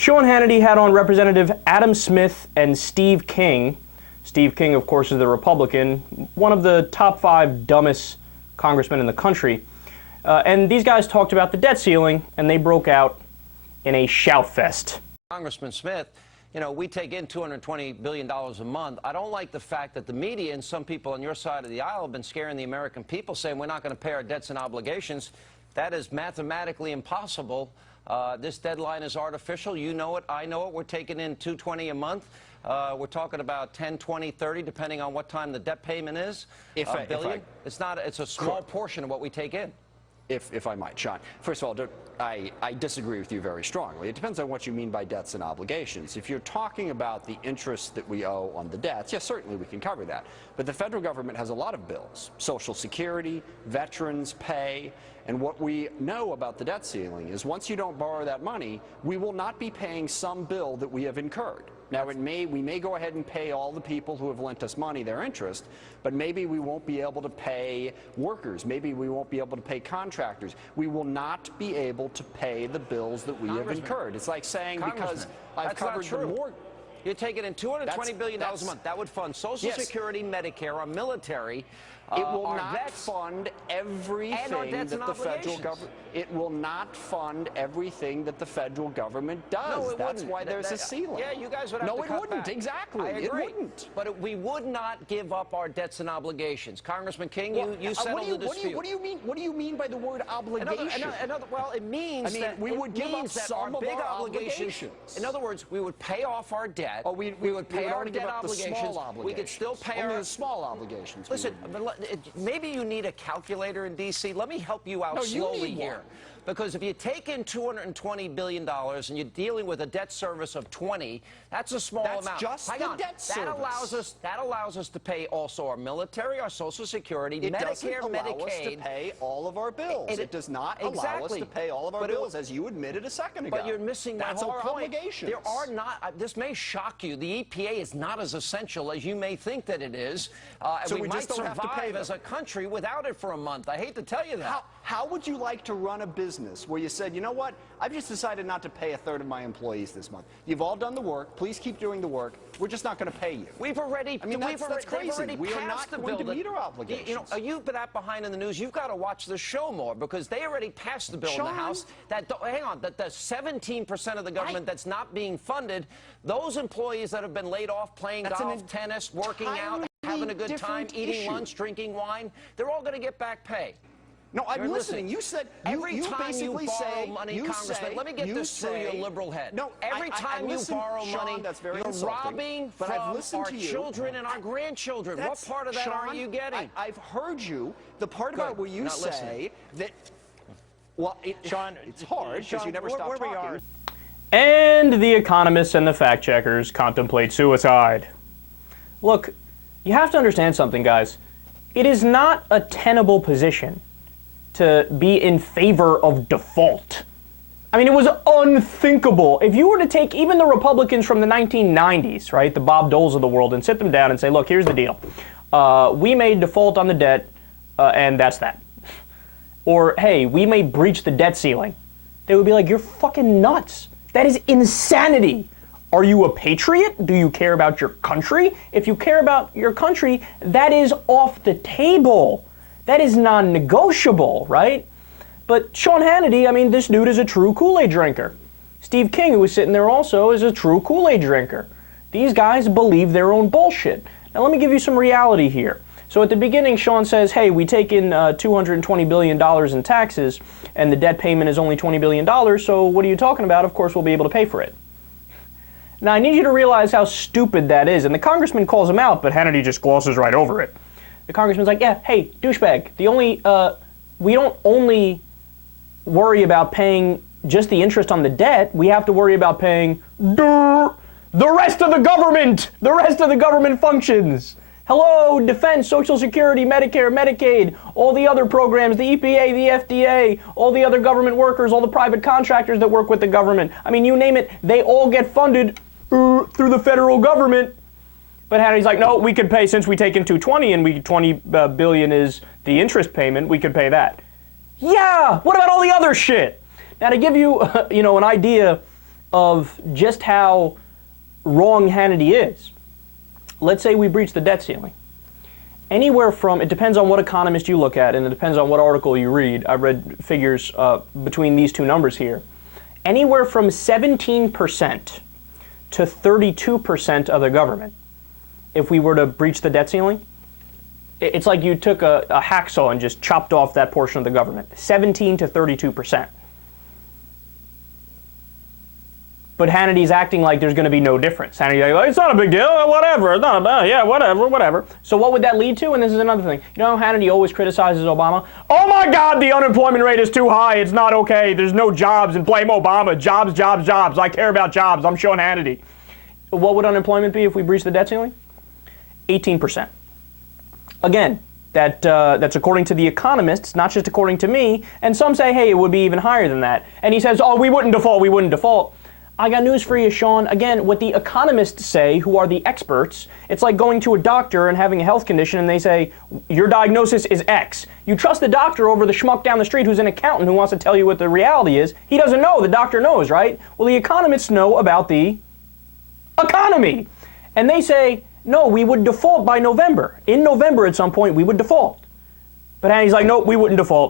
Sean Hannity had on Representative Adam Smith and Steve King. Steve King, of course, is the Republican, one of the top 5 dumbest congressmen in the country. And these guys talked about the debt ceiling, and they broke out in a shoutfest. Congressman Smith, you know, we take in $220 billion a month. I don't like the fact that the media and some people on your side of the aisle have been scaring the American people, saying we're not going to pay our debts and obligations. That is mathematically impossible. This deadline is artificial. You know it. I know it. We're taking in $220 a month. We're talking about 10, 20, 30, depending on what time the debt payment is. Billion. It's a small portion of what we take in. If I might, Sean. First of all, I disagree with you very strongly. It depends on what you mean by debts and obligations. If you're talking about the interest that we owe on the debts, yes, certainly we can cover that. But the federal government has a lot of bills: Social Security, veterans pay. And what we know about the debt ceiling is once you don't borrow that money, we will not be paying some bill that we have incurred. Now, we may go ahead and pay all the people who have lent us money their interest, but maybe we won't be able to pay workers. Maybe we won't be able to pay contractors. We will not be able to pay the bills that we have incurred. It's like saying because I've covered the mortgage. You're taking in $220 billion a month. That would fund Social Security, Medicare, our military. It will not fund everything that the federal government. It will not fund everything that the federal government does. No, that's why there's a ceiling. Yeah, you guys would have to cut back. No, it wouldn't. Exactly. I agree. It wouldn't. But we would not give up our debts and obligations. Congressman King, you settled the dispute. What do you mean? What do you mean by the word obligation? Well, it means that we would give up some of our obligations. In other words, we would pay off our debt. Oh, we would pay our debt obligations. We could still pay only the small obligations. Listen, maybe you need a calculator in D.C. Let me help you out slowly here. Because if you take in $220 billion and you're dealing with a debt service of 20, that's a small amount. That's just the debt service. That allows us to pay also our military, our Social Security, Medicare, Medicaid. It doesn't allow us to pay all of our bills. It does not allow us to pay all of our bills, as you admitted a second ago. But you're missing my whole point. Obligations. There are not. This may shock you. The EPA is not as essential as you may think that it is. So we might just don't have to pay as a country without it for a month. I hate to tell you that. How would you like to run a business where you said, you know what, I've just decided not to pay a third of my employees this month. You've all done the work. Please keep doing the work. We're just not going to pay you. We've already. I mean, that's crazy. We are not going to meet our obligations. You know, are you that behind in the news? You've got to watch the show more because they already passed the bill in the House. That the 17% of the government that's not being funded, those employees that have been laid off playing golf, tennis, working out, having a good time, eating lunch, drinking wine, they're all going to get back pay. No, I'm listening. You said every time you borrow money, Congressman. Let me get this through your liberal head. No, every time you borrow money, you're robbing from our children and our grandchildren. What part of that aren't you getting? I've heard you. The part about where you say that. Well, Sean, it's hard because you never stop talking. And the economists and the fact checkers contemplate suicide. Look, you have to understand something, guys. It is not a tenable position to be in favor of default. I mean, it was unthinkable. If you were to take even the Republicans from the 1990s, right, the Bob Doles of the world, and sit them down and say, look, here's the deal. We may default on the debt, and that's that. Or, hey, we may breach the debt ceiling. They would be like, you're fucking nuts. That is insanity. Are you a patriot? Do you care about your country? If you care about your country, that is off the table. That is non-negotiable, right? But Sean Hannity, I mean, this dude is a true Kool-Aid drinker. Steve King, who was sitting there also, is a true Kool-Aid drinker. These guys believe their own bullshit. Now, let me give you some reality here. So at the beginning, Sean says, hey, we take in $220 billion in taxes, and the debt payment is only $20 billion, so what are you talking about? Of course, we'll be able to pay for it. Now, I need you to realize how stupid that is. And the congressman calls him out, but Hannity just glosses right over it. The congressman's like, yeah, hey, douchebag, we don't only worry about paying just the interest on the debt, we have to worry about paying the rest of the government, functions. Hello, defense, Social Security, Medicare, Medicaid, all the other programs, the EPA, the FDA, all the other government workers, all the private contractors that work with the government. I mean, you name it, they all get funded through the federal government. But Hannity's like, no, we could pay, since we take in 220 and 20 billion is the interest payment, we could pay that. Yeah, what about all the other shit? Now, to give you, an idea of just how wrong Hannity is. Let's say we breach the debt ceiling. Anywhere from, it depends on what economist you look at, and it depends on what article you read. I read figures between these two numbers here. Anywhere from 17% to 32% of the government, if we were to breach the debt ceiling. It's like you took a hacksaw and just chopped off that portion of the government. 17 to 32%. But Hannity's acting like there's going to be no difference. Hannity's like, it's not a big deal, whatever, it's not a, yeah, whatever. So what would that lead to? And this is another thing. You know how Hannity always criticizes Obama? Oh my God, the unemployment rate is too high, it's not okay, there's no jobs, and blame Obama, jobs, jobs, jobs, I care about jobs, I'm showing Hannity. What would unemployment be if we breached the debt ceiling? 18%. Again, that's according to the economists, not just according to me, and some say, hey, it would be even higher than that. And he says, oh, we wouldn't default. I got news for you, Sean. Again, what the economists say, who are the experts, it's like going to a doctor and having a health condition and they say, your diagnosis is X. You trust the doctor over the schmuck down the street who's an accountant who wants to tell you what the reality is. He doesn't know, the doctor knows, right? Well, the economists know about the economy. And they say, no, we would default by November. In November at some point, we would default. But Hannity's like, nope, we wouldn't default.